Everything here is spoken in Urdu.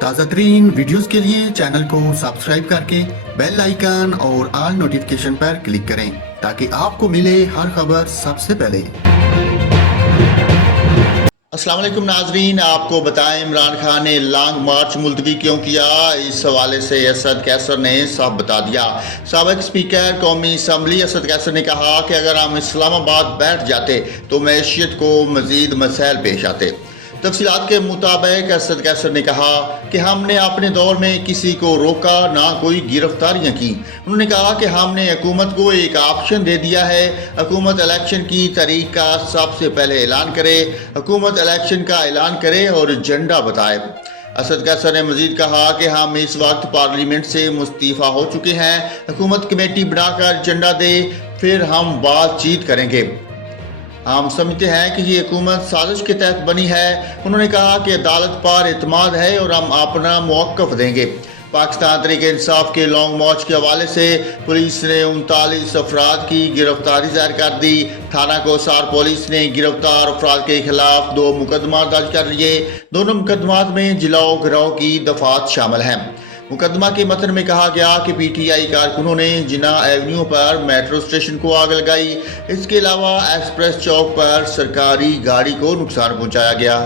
تازہ ترین ویڈیوز کے لیے چینل کو سبسکرائب کر کے بیل آئیکن اور آل نوٹیفیکیشن پر کلک کریں تاکہ آپ کو ملے ہر خبر سب سے پہلے۔ السلام علیکم ناظرین، آپ کو بتائیں عمران خان نے لانگ مارچ ملتوی کیوں کیا؟ اس حوالے سے اسد قیصر نے صاف بتا دیا۔ سابق اسپیکر قومی اسمبلی اسد قیصر نے کہا کہ اگر ہم اسلام آباد بیٹھ جاتے تو معیشت کو مزید مسائل پیش آتے۔ تفصیلات کے مطابق اسد قیصر نے کہا کہ ہم نے اپنے دور میں کسی کو روکا، نہ کوئی گرفتاریاں کی۔ انہوں نے کہا کہ ہم نے حکومت کو ایک آپشن دے دیا ہے، حکومت الیکشن کی تاریخ کا سب سے پہلے اعلان کرے، حکومت الیکشن کا اعلان کرے اور ایجنڈا بتائے۔ اسد قیصر نے مزید کہا کہ ہم اس وقت پارلیمنٹ سے مستعفی ہو چکے ہیں، حکومت کمیٹی بنا کر ایجنڈا دے، پھر ہم بات چیت کریں گے۔ ہم سمجھتے ہیں کہ یہ حکومت سازش کے تحت بنی ہے۔ انہوں نے کہا کہ عدالت پر اعتماد ہے اور ہم اپنا موقف دیں گے۔ پاکستان تحریک انصاف کے لانگ مارچ کے حوالے سے پولیس نے 39 افراد کی گرفتاری ظاہر کر دی۔ تھانہ کوثر پولیس نے گرفتار افراد کے خلاف 2 مقدمات درج کر لیے۔ دونوں مقدمات میں جلاؤ گروہ کی دفعات شامل ہیں۔ مقدمہ کے متن میں کہا گیا کہ پی ٹی آئی کارکنوں نے جناح ایونیو پر میٹرو اسٹیشن کو آگ لگائی۔ اس کے علاوہ ایکسپریس چوک پر سرکاری گاڑی کو نقصان پہنچایا گیا۔